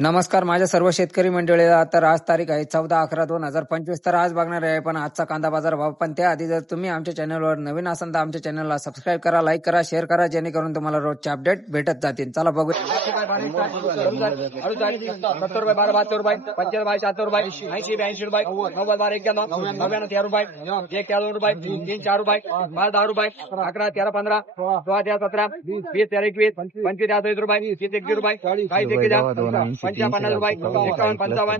नमस्कार माझ्या सर्व शेतकरी मंडळीला. तर आज तारीख आहे 14/11/2025. तर आज बघणार आहे पण आजचा कांदा बाजार भाव. पण त्याआधी जर तुम्ही आमच्या चॅनलवर नवीन असाल तर आमच्या चॅनलला सबस्क्राईब करा, लाईक करा, शेअर करा, जेणेकरून तुम्हाला रोजचे अपडेट भेटत जातील. चला बघू. 70 रुपये 12 72 रुपये 75 बाय 70 रुपये 80 82 रुपये 90 12 91 99 13 रुपये 1 13 रुपये 3 4 रुपये 5 10 रुपये 11 13 15 16 13 17 20 13 21 25 23 रुपये 30 31 रुपये 40 51 50 रुपये 51 55 56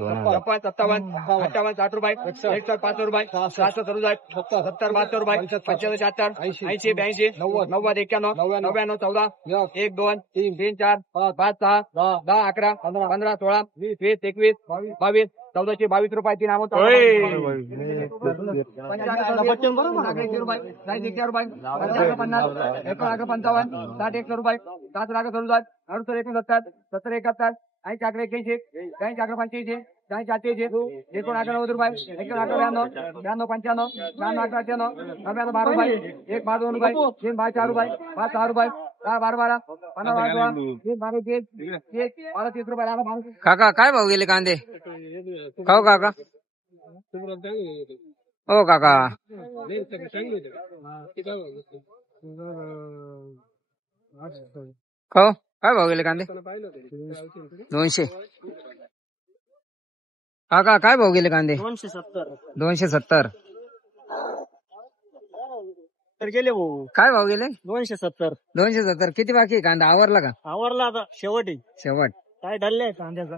57 58 60 रुपये 61 5 रुपये 67 रुपये 70 72 रुपये 75 76 80 82 90 91 99 14 1 2 3 4 5 6 10 11 15 16 20 21 22 1422 रुपये 3 आमोद काका काय भाव गेले कांदे? खाऊ काका? हो काका. खाऊ काय भाव गेले कांदे? 200. काका काय भाव गेले कांदे? 270. तर गेले भाऊ काय भाव गेले? 270. 270. किती बाकी आहे कांदा? आवरला का? आवरला आता शेवट आहे. शेवट. काय ढलले कांद्याचा?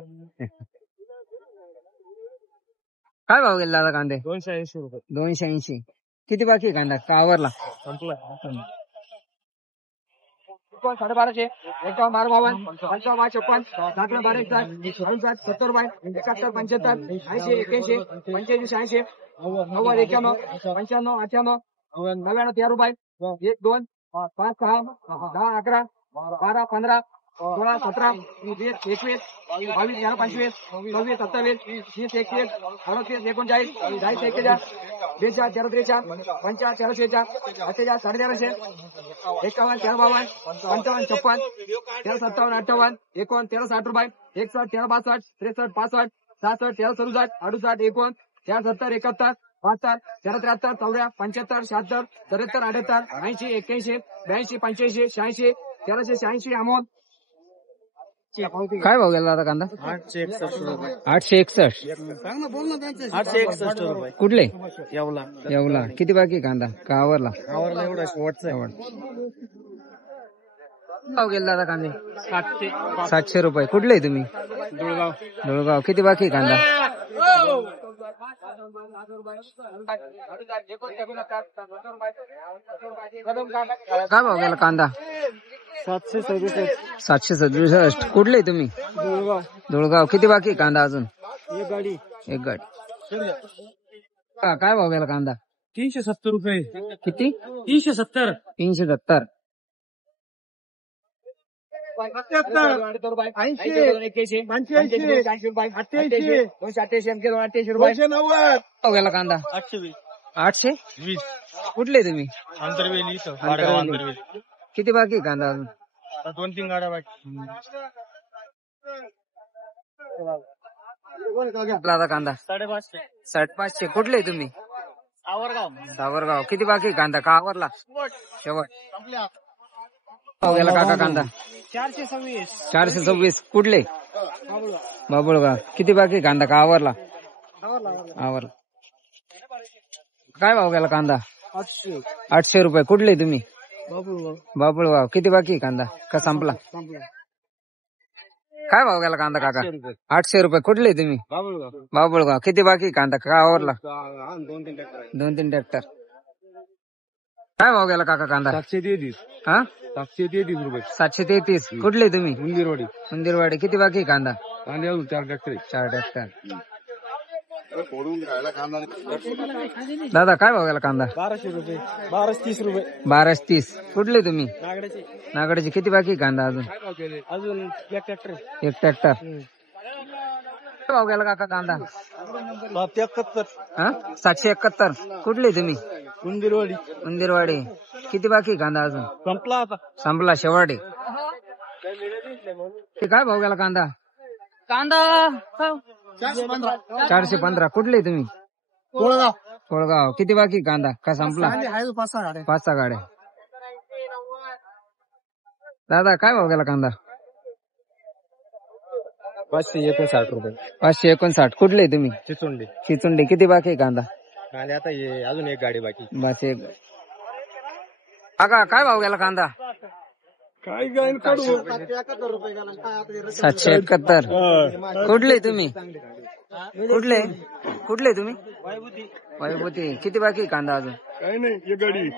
काय भाव गेले दादा कांदे? 280 रुपये. 280. किती बाकी आहे कांदा? का आवरला? संपला. 1250 1252 55 56 12 70 रुपये 71 75 80 81 85 86 90 91 95 98 99 13 रुपये 1 2 5 6 10 11 12 15 16 17 20 21 22 25 26 27 30 31 38 39 40 41 42 43 45 46 48 1350 51 13 52 55 56 13 57 58 51 13 60 रुपये 61 13 62 63 65 66 13 67 68 51 4 70 71 72 13 73 74 75 76 73 78 80 81 82 85 86 1386 अमोल. काय भाव गेला दादा कांदा? 861 रुपये. 861. 861 रुपये. कुठले? येवला. येवला. किती बाकी आहे कांदा? का आवरला? आवरला एवढा शेवटचा. भाव गेला दादा कांदे? 700. 700 रुपये. कुठले आहे तुम्ही? दुळगाव. धुळगाव. किती बाकी आहे कांदा? काय भाव गेला कांदा? 767. 767. कुठले आहे तुम्ही? दुळगाव. धुळगाव. किती बाकी आहे कांदा अजून? एक गाडी. एक गाडी. काय भाव गेला कांदा? 370 रुपये. किती? 370. 370. भाव गेला कांदा? 800. कुठले तुम्ही? आंतरवेली इथं. आंतरवेली. किती बाकी आहे कांदा अजून? 2-3 गाड्या बाकी. दादा कांदा? 550. 550. कुठले आहे तुम्ही? आवरगाव. सावरगाव. किती बाकी आहे कांदा? का आवरला? शेवट. भाव गेला काका कांदा? 426. 426. कुठले? बाबुळगाव. किती बाकी आहे कांदा? का आवरला? आवरला. काय भाव गेला कांदा? 800. 800 रुपये. कुठले तुम्ही? बाबुळगाव. बाबुळगाव. किती बाकी आहे कांदा? का संपला? काय भाव गेला कांदा काका? 800 रुपये. कुठले तुम्ही? बाबुळगाव. बाबुळगाव. किती बाकी आहे कांदा? का आवरला? 2-3 ट्रॅक्टर. 2-3 ट्रॅक्टर. काय भाव गेला काका कांदा? 733. हा? 733 रुपये. 733. कुठले तुम्ही? उंदीरवाडी. मंदिरवाडी. किती बाकी आहे कांदा? कांदे अजून 4 ट्रॅक्टर. 4 ट्रॅक्टर. दादा काय भाव गेला कांदा? 1200 रुपये. 1230 रुपये. 1230. कुठले तुम्ही? नागड्याचे. नागडीचे. किती बाकी आहे कांदा अजून? अजून 1 ट्रॅक्टर. एक ट्रॅक्टर. काय भाव गेला काका कांदा? 771. हा? 771. कुठले तुम्ही? उंदीरवाडी. मंदिरवाडी. किती बाकी आहे कांदा अजून? संपला आता. संपला शेवट आहे. ते काय भाव गेला कांदा? कांदा 415. कुठले तुम्ही? कोळगाव. कोळगाव. किती बाकी कांदा का संपला? 5-6 गाड्या. दादा काय भाव गेला कांदा? 559 रुपये. 559. कुठले तुम्ही? चिचोंडी. चिचुंडी. किती बाकी आहे कांदा? आणि आता अजून एक गाडी बाकी. बस एक. काका काय भाव गेला कांदा? काय गायन काढू 771. कुठले तुम्ही? कुठले कुठले तुम्ही? वैभूती. किती बाकी आहे कांदा अजून? काय नाही एक गाडी.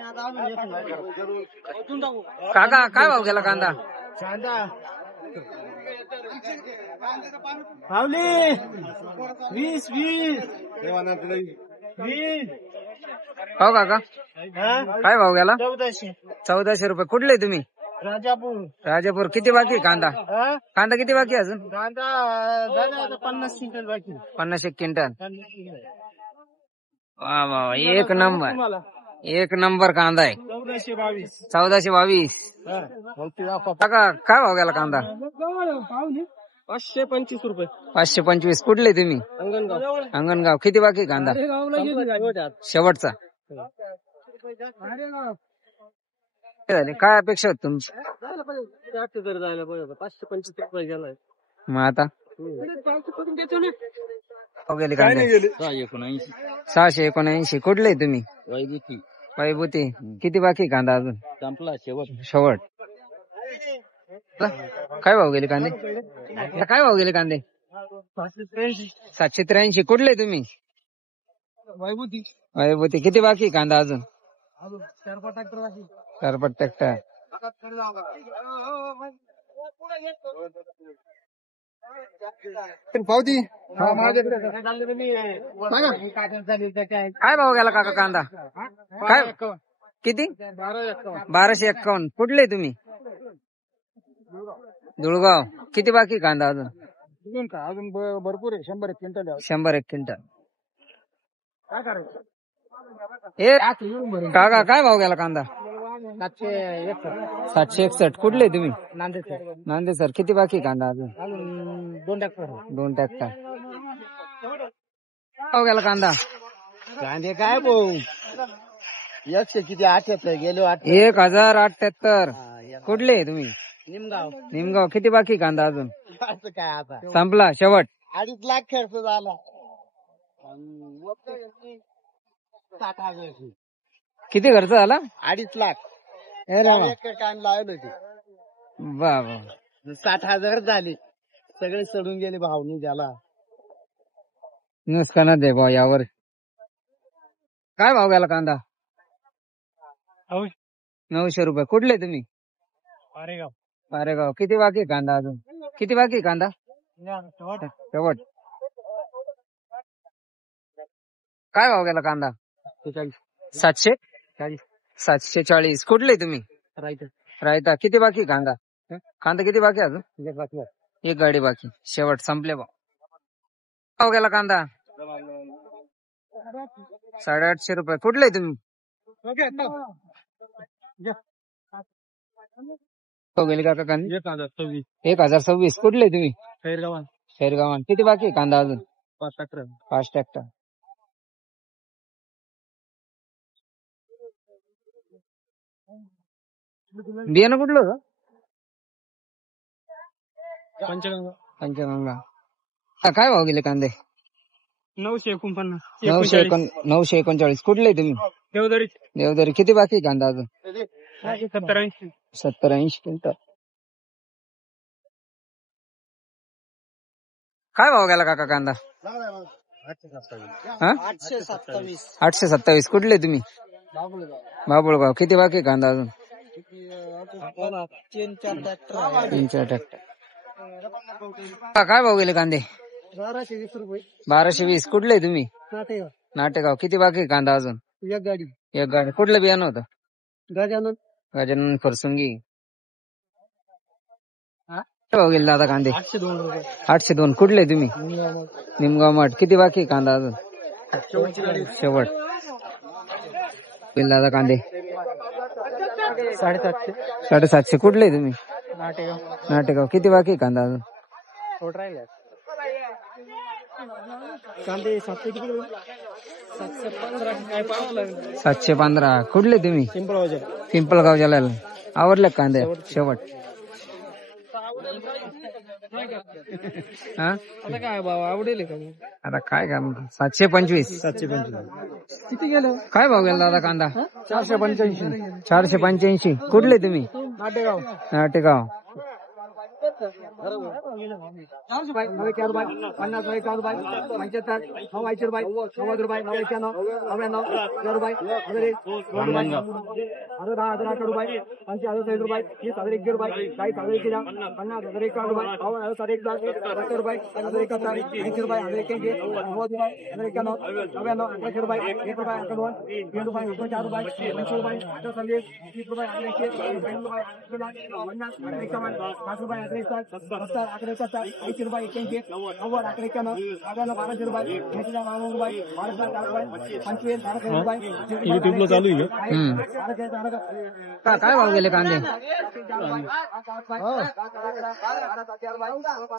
काका काय भाव गेला कांदा? पावले 20 हो काका काय भाव गेला? 1400 रुपये. कुठले तुम्ही? राजापूर. किती बाकी आहे कांदा? कांदा किती बाकी आहे अजून? 50 क्विंटल. वा वा वा. एक नंबर कांदा आहे. 1422. काका काय भाव गेला कांदा? 525 रुपये. 525. कुठले तुम्ही? अंगणगाव. किती बाकी आहे कांदा? शेवटचा. काय अपेक्षा होती तुमची? जायला पाहिजे 525 रुपये गेलाय. मग आता भाव गेले कांदे? 679. कुठले तुम्ही? वैभूती. किती बाकी कांदा अजून? संपला शेवट. काय भाव गेले कांदे? काय भाव गेले कांदे? 783. कुठले तुम्ही? वैभूती. किती बाकी कांदा अजून? 4 ट्रॅक्टर. पावती. काय भाव गेला काका कांदा? काय किती? 1251. कुठले तुम्ही? धुळगाव. किती बाकी कांदा अजून? अजून भरपूर आहे. 100 क्विंटल. 100 क्विंटल. ए काका काय भाव गेला कांदा? 761. कुठले तुम्ही? नांदे सर. किती बाकी कांदा अजून? 2 ट्रॅक्टर. भाव गेला कांदा? कांदे काय भाऊ 100 किती 78 गेलो 1078. कुठले तुम्ही? निमगाव. किती बाकी कांदा अजून? काय आता संपला शेवट. 2.5 लाख खर्च झाला. 60,000. किती खर्च झाला? 2.5 लाख. कान लावलं होते. बाबा 60,000 झाले. सगळे सडून गेले भावनी त्याला. नुकसानच आहे भाऊ यावर. काय भाव गेला कांदा? 900 रुपये. कुठले तुम्ही? पारेगाव. किती बाकी कांदा अजून? किती बाकी कांदा? शेवट. काय भाव गेला कांदा? 740. कुठले तुम्ही? रायता. किती बाकी कांदा? कांदा किती बाकी अजून? एक गाडी बाकी. शेवट. संपले भाव. भाव गेला कांदा? 850 रुपये. कुठले तुम्ही? हो गेले काका कांदे? 1026. कुठले तुम्ही? खैरगावान. किती बाकी कांदा अजून? 5 ट्रॅक्टर. बियाणं कुठलं होतं? पंचगंगा. काय भाव गेले कांदे? 939. कुठले तुम्ही? देवदरी. किती बाकी कांदा अजून? 70-80 क्विंटल. काय भाव गेला काका कांदा? 827. कुठले तुम्ही? बाबुळगाव. किती बाकी कांदा अजून? 3-4 ट्रॅक्टर. काय भाव गेले कांदे? 1220 रुपये. 1220. कुठले तुम्ही? नाटेगाव. किती बाकी कांदा अजून? एक गाडी. कुठलं बियाणं होतं? गजानन फरसुंगी. काय भाव गेले दादा कांदे? 802 रुपये. 802. कुठले तुम्ही? निमगाव मठ. किती बाकी कांदा अजून? शेवट. गेले दादा कांदे? 750. 750. कुठले तुम्ही? नाटेगाव. नाटेगाव. किती बाकी कांदा अजून? थोडं राहिलं. कांदे 700 किती 715 काय पाहावं लागेल. 715. कुठले तुम्ही? पिंपळगाव जलाल. आवडले का कांदे शेवट? हा आता काय भाव आवडेल का? आता काय करणार? 725. 725 किती गेलं? काय भाव गेला दादा कांदा? 485. 485. कुठले तुम्ही? Nategaon. Nategaon. 400 by 4 by 50 by 4 by 75 9 by 90 रुपये 91 99 रुपये 1000 रुपये 10 रुपये 50 रुपये 30 रुपये 40 रुपये 40 रुपये 50 रुपये 50 रुपये 70 रुपये 80 रुपये 90 रुपये 1 रुपये 1 रुपये 4 रुपये 50 रुपये 30 रुपये 5 रुपये 70 80 रुपये 81 90 91 12 रुपये 80 रुपये 25 रुपये युट्यूबला चालू आहे का? काय भाव गेले कांदे?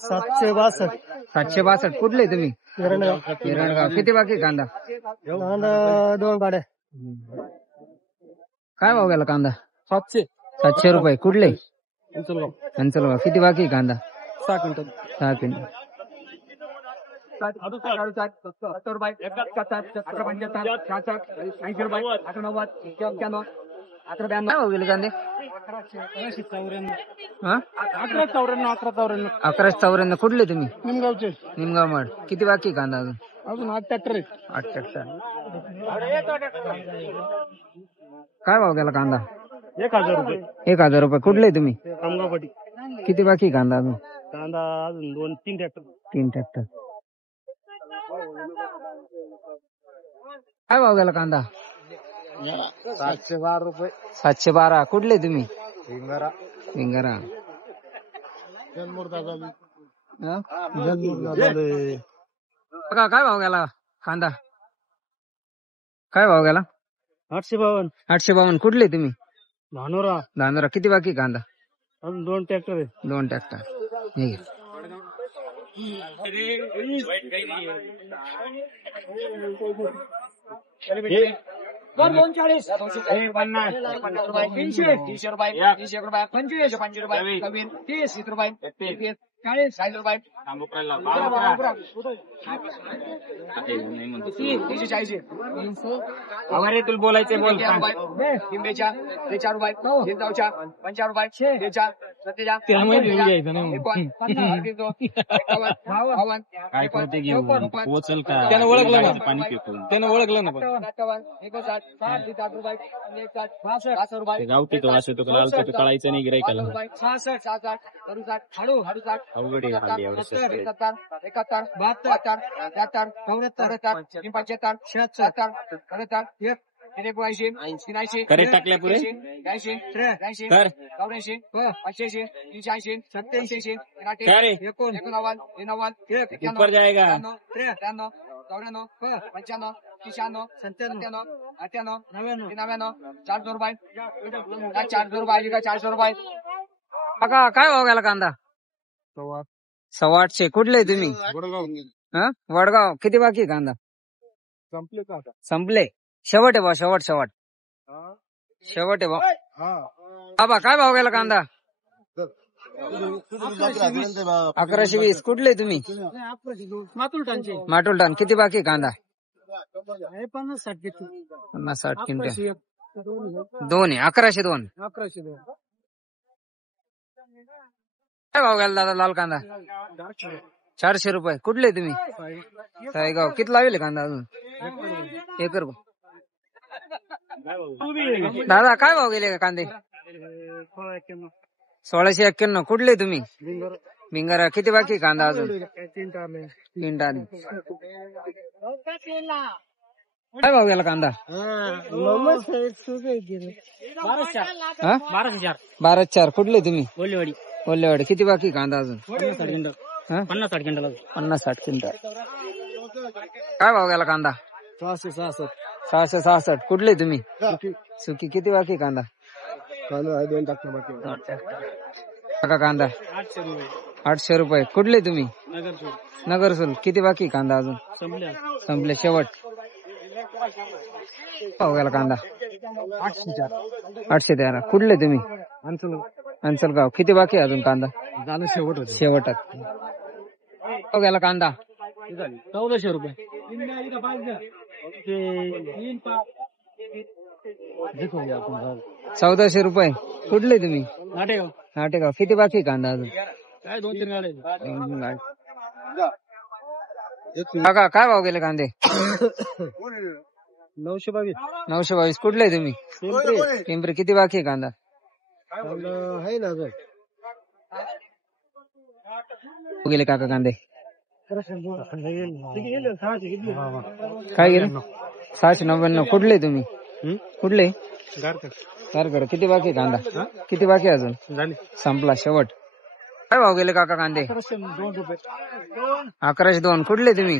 762. 762. कुठले तुम्ही? हिरणगाव. किती बाकी कांदा? 2 गाड्या. काय भाव गेला कांदा? 700. 700 रुपये. कुठले? उचलगाव. अंचलगाव. किती बाकी कांदा? 6 क्विंटल. 6 क्विंटल. 70 रुपये 71 18 75 66 80 रुपये 90 91 11 काय भाव गेले कांदे? 1154. कुठले तुम्ही? निमगावचे. निमगाव मठ. किती बाकी कांदा अजून? अजून 8 ट्रॅक्टर आहेत. 8 ट्रॅक्टर. काय भाव गेला कांदा? 1000 रुपये. 1000 रुपये. कुठले तुम्ही? अमगावपाटी. किती बाकी कांदा अजून? कांदा अजून 2-3 ट्रॅक्टर. 3 ट्रॅक्टर. काय भाव गेला कांदा? 712 रुपये. 712. कुठले तुम्ही? भिंगारा. विंगरा. हा? बघा, काय भाव गेला कांदा? काय भाव गेला? 852. 852. कुठले तुम्ही? धानोरा. धानोरा. किती बाकी कांदा? अजून 2 ट्रॅक्टर आहे. 2 ट्रॅक्टर. हे घे. वर 240 50 रुपये 300 रुपये 300 रुपये 25 रुपये 30 रुपये 40 रुपये 340 अरे तुला बोलायचे बोल. लिंबेच्या 4 रुपये 5 रुपये 7 त्याला माहिती आहे घ्यायचं नाही. काय करते घेऊन पोचल का? त्यानं ओळखलं ना. पाणी पितो त्यानं ओळखलं ना. पण ते गावठी तो असं तो लाल तो कळायचं नाही गिरायकाला. अवघड आहे हल्ली एवढं स्वस्त आहे. 71 72 73 74 75 76 77 करेक्ट टाकल्या पुरे. 83 84 कर 84 85 85 87 काय रे? 89 90 ऊपर जाएगा. 93 94 95 95 97 98 99 400 रुपये 400 रुपये का 400 रुपये. बघा, काय भाव गेला कांदा? 850. कुठले तुम्ही? हा? वडगाव. किती बाकी कांदा? संपले का आता? संपले. शेवट आहे बा. शेवट आहे बा. बाबा, काय भाव गेला कांदा? 1120. कुठले तुम्ही? माटुलटान. किती बाकी कांदा? 50-60 घेतो. 50-60 क्विंटल. 2 आहे. 1102. 1102. काय भाव गेला दादा लाल कांदा? 400 रुपये. कुठले तुम्ही? सायगाव. किती लावले कांदा अजून? 1 एकर. दादा, काय भाव गेले कांदे? 1691. कुठले तुम्ही? भिंगारा. किती बाकी कांदा अजून? 3 टारले. 3 टान. काय भाव गेला कांदा? 12,400. कुठले तुम्ही? ओल्लेवाडी. किती बाकी कांदा अजून? 50-60 क्विंटल. 50-60 क्विंटल. काय भाव गेला कांदा? 666. 666. कुठले तुम्ही? सुकी. किती बाकी कांदा? चालू आहे 2 टाकणार बाकी. कांदा 800 रुपये. 800 रुपये. कुठले तुम्ही? नगरसूल. किती बाकी कांदा अजून? संपले शेवट. भाव गेला कांदा? 813. कुठले तुम्ही? अंचलगाव. किती बाकी अजून कांदा? झालं शेवट शेवटात. भाव गेला कांदा? 1400 रुपये. 1400 रुपये. कुठले तुम्ही? नाटेगाव. नाटेगाव. किती बाकी कांदा अजून? काय 2-3 गाड्या. काका काय भाव गेले कांदे? 922. 922. कुठले तुम्ही? पिंपरी. किती बाकी आहे कांदा? आहे ना अजून. गेले काका कांदे? काय गेले? 699. कुठले तुम्ही? कुठले? कारकर. किती बाकी आहे कांदा? किती बाकी आहे अजून? संपला शेवट. काय भाव गेले काका कांदे? 2 रुपये. 1102. कुठले तुम्ही?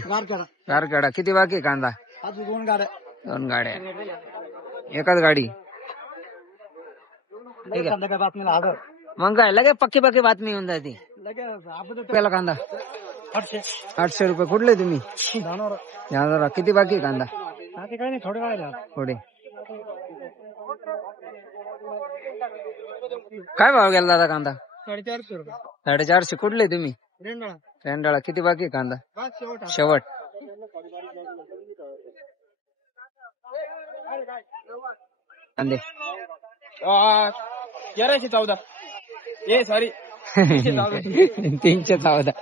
कारखेडा. किती बाकी आहे कांदा? अजून 2 गाड्या. 2 गाड्या. एकाच गाडी. ठीक आहे. मग काय लगे पक्की बातमी येऊन जाते. त्याला कांदा 800 रुपये. कुठले तुम्ही? जरा किती बाकी आहे कांदा? काय नाही थोडे गाड्या. थोडे. काय भाव गेला दादा कांदा? 450 रुपये. 450. कुठले तुम्ही? रेंडाळा. रेंडाळा. किती बाकी आहे कांदा? शेवट. शेवट. कांदे 1114. सॉरी 314.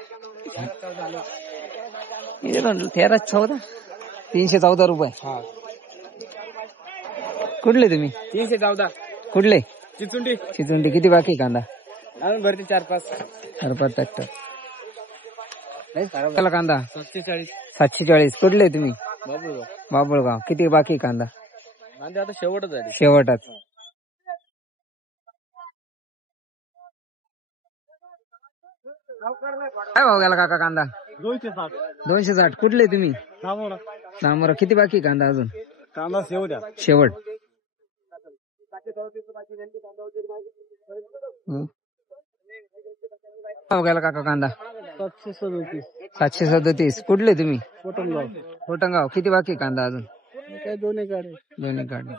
1314. 314 रुपये. कुठले तुम्ही? 314. कुठले? चिचुंडी. चिचुंडी. किती बाकी आहे कांदा? अजून भरती 4-5. 4-5 ट्रॅक्टर. त्याला कांदा 740. 740. कुठले तुम्ही? बाबूगाव. बाबुळगाव. किती बाकी आहे कांदा? आणि आता शेवटच आहे. शेवटच. काय भाव गेला काका कांदा? 260. 260. कुठले तुम्ही? नामोरा. किती बाकी आहे कांदा अजून? कांदा शेवट. शेवट. भाव गेला काका कांदा? 737. 737. कुठले तुम्ही? कोटमगाव. कोटंगाव. किती बाकी आहे कांदा अजून? काय 2 गाड्या. दोन्ही काढले.